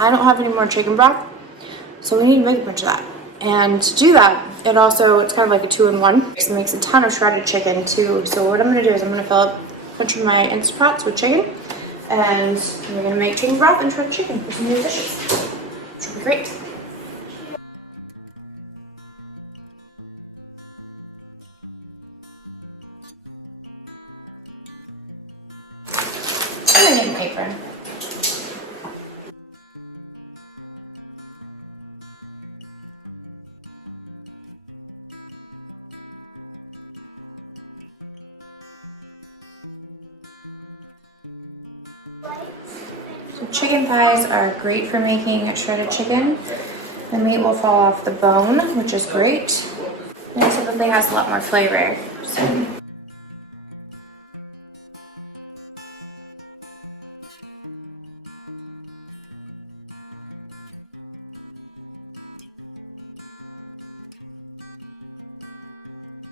I don't have any more chicken broth, so we need to make a bunch of that. And to do that, it's kind of like a 2-in-1. So it makes a ton of shredded chicken too. So what I'm gonna do is I'm gonna fill up a bunch of my Instant Pots with chicken, and we're gonna make chicken broth and shredded chicken for some new dishes. Which will be great. I'm gonna get an apron. Chicken thighs are great for making shredded chicken. The meat will fall off the bone, which is great. And it typically has a lot more flavor. So.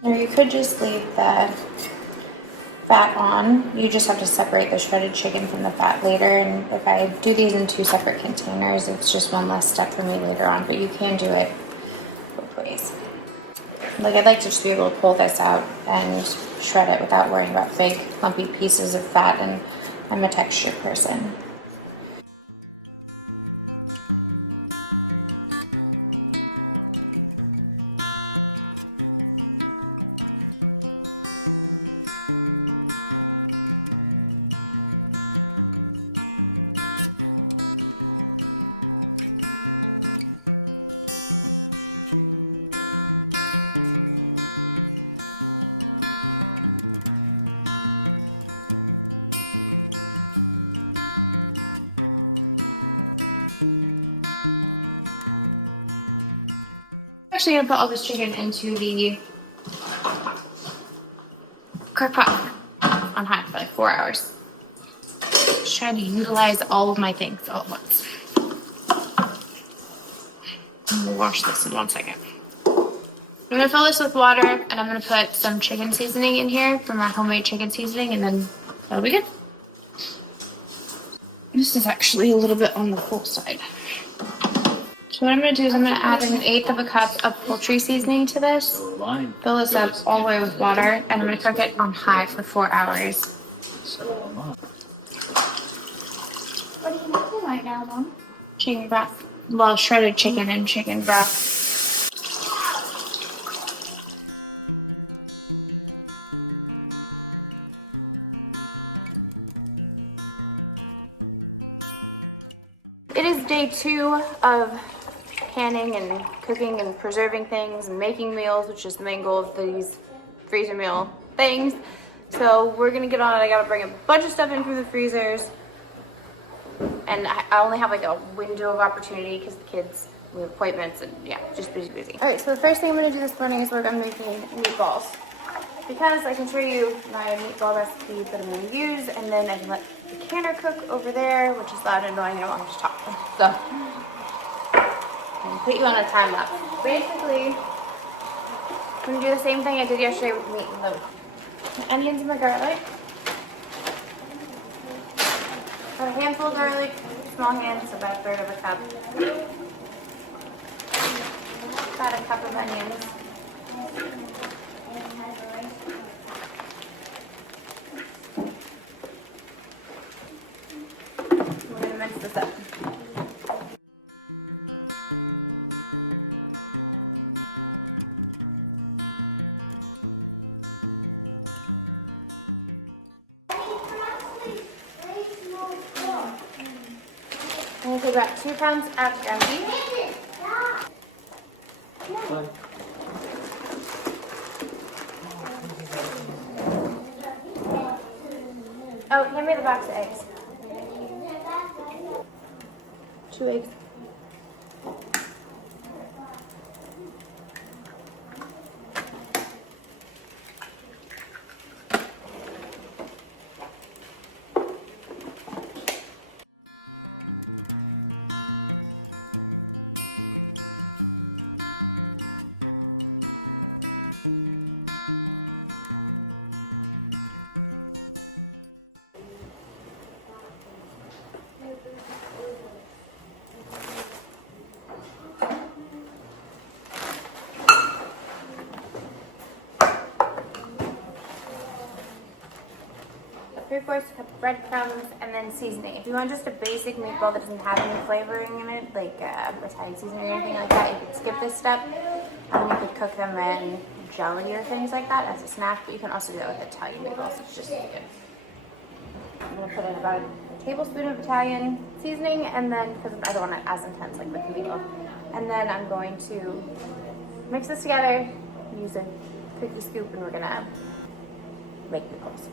Or you could just leave the fat on. You just have to separate the shredded chicken from the fat later, and if I do these in 2 separate containers, it's just one less step for me later on, but you can do it both ways. Like, I'd like to just be able to pull this out and shred it without worrying about big clumpy pieces of fat, and I'm a texture person. I'm actually gonna put all this chicken into the crock pot on high for like 4 hours. Just trying to utilize all of my things all at once. I'm gonna wash this in 1 second. I'm gonna fill this with water, and I'm gonna put some chicken seasoning in here from our homemade chicken seasoning, and then that'll be good. This is actually a little bit on the full side. So what I'm going to do is I'm going to add 1/8 of a cup of poultry seasoning to this. Fill this up all the way with water, and I'm going to cook it on high for 4 hours. What are you making right now, Mom? Chicken broth. Well, shredded chicken and chicken broth. It is day 2 of canning and cooking and preserving things and making meals, which is the main goal of these freezer meal things. So we're gonna get on it. I gotta bring a bunch of stuff in from the freezers, and I only have like a window of opportunity because the kids with appointments, and yeah, just busy. All right, so the first thing I'm gonna do this morning is work on making meatballs, because I can show you my meatball recipe that I'm gonna use, and then I can let the canner cook over there, which is loud and annoying. I don't want to talk. So I'll put you on a time lapse. Basically, I'm gonna do the same thing I did yesterday with the meat and the onions and the garlic. A handful of garlic, small hands, about 1/3 of a cup. About a cup of onions. I'm gonna mix this up. I'm gonna take about 2 pounds of ground beef. Fine. Oh, hand me the box of eggs. 2 eggs. course, a couple breadcrumbs, and then seasoning. If you want just a basic meatball that doesn't have any flavoring in it, like Italian seasoning or anything like that, you can skip this step. You could cook them in jelly or things like that as a snack, but you can also do that with Italian meatballs. It's just as good. I'm gonna put in about a tablespoon of Italian seasoning, and then, because I don't want it as intense like with the meatball, and then I'm going to mix this together, use a cookie scoop, and we're gonna make meatballs.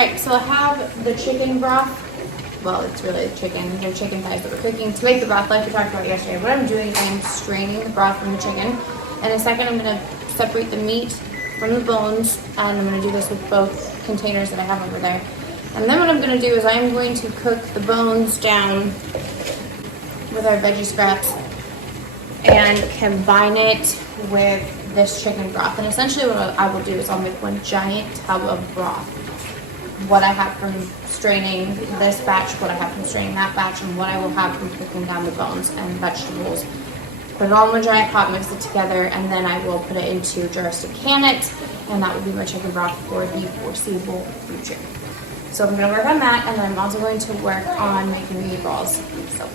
Alright, so I have the chicken broth. Well, it's really chicken. They're chicken thighs that we're cooking. To make the broth, like we talked about yesterday, what I'm doing is I'm straining the broth from the chicken. In a second, I'm going to separate the meat from the bones, and I'm going to do this with both containers that I have over there. And then what I'm going to do is I'm going to cook the bones down with our veggie scraps and combine it with this chicken broth. And essentially what I will do is I'll make one giant tub of broth. What I have from straining this batch, what I have from straining that batch, and what I will have from cooking down the bones and vegetables. Put it all in a giant pot, mix it together, and then I will put it into jars to can it, and that will be my chicken broth for the foreseeable future. So I'm going to work on that, and then I'm also going to work on making meatballs. So.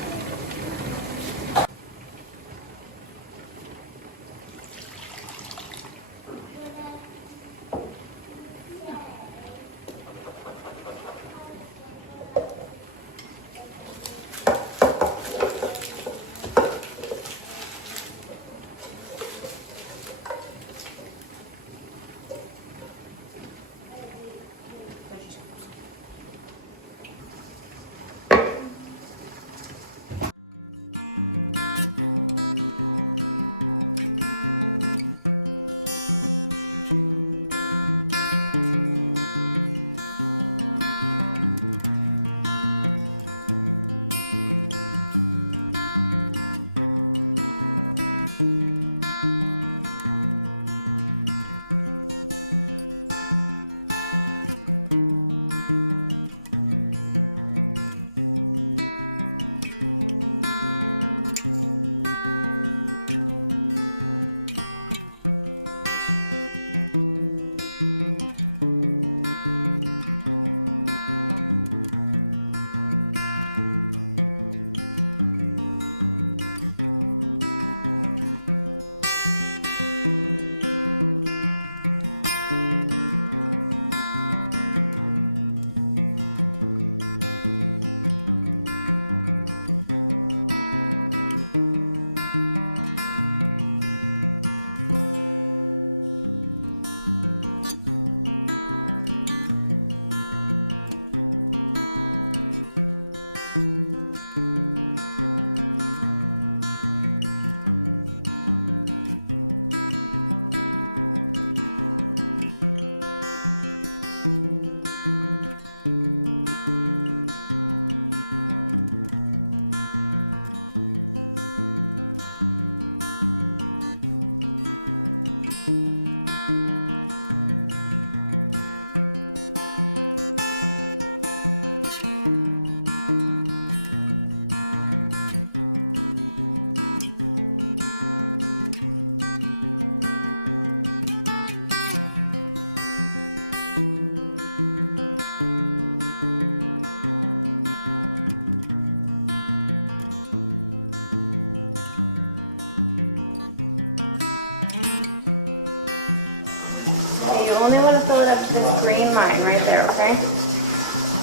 of this green line right there, okay?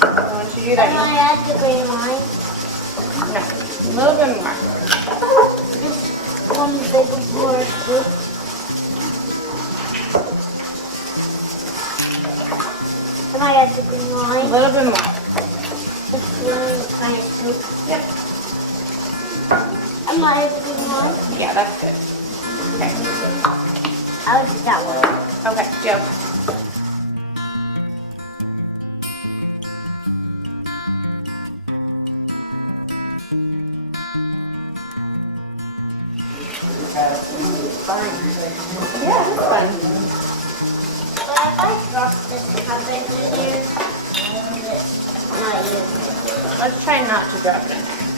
I want you to do that. Can I add the green line? No, a little bit more. Just one big or two. Can I add the green line? A little bit more. Just one tiny scoop. Yep. Am I add the green line? Yeah, that's good. Okay. I'll do that one. Okay, yep. Yeah, it's fun. But if I drop this cabbage in here, Let's try not to drop it in there.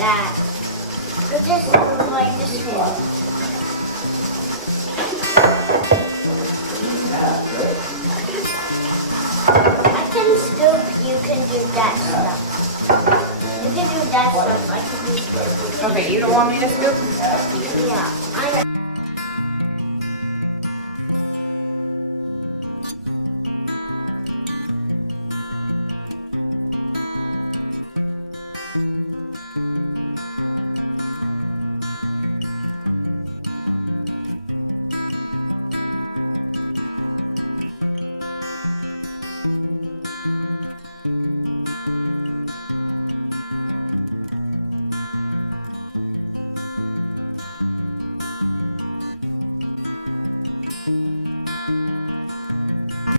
that. But this is like this one. I can scoop, you can do that stuff. You can do that stuff, I can do scoop. Okay, you don't want me to scoop? Yeah.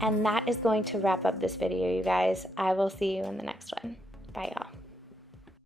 And that is going to wrap up this video, you guys. I will see you in the next one. Bye, y'all.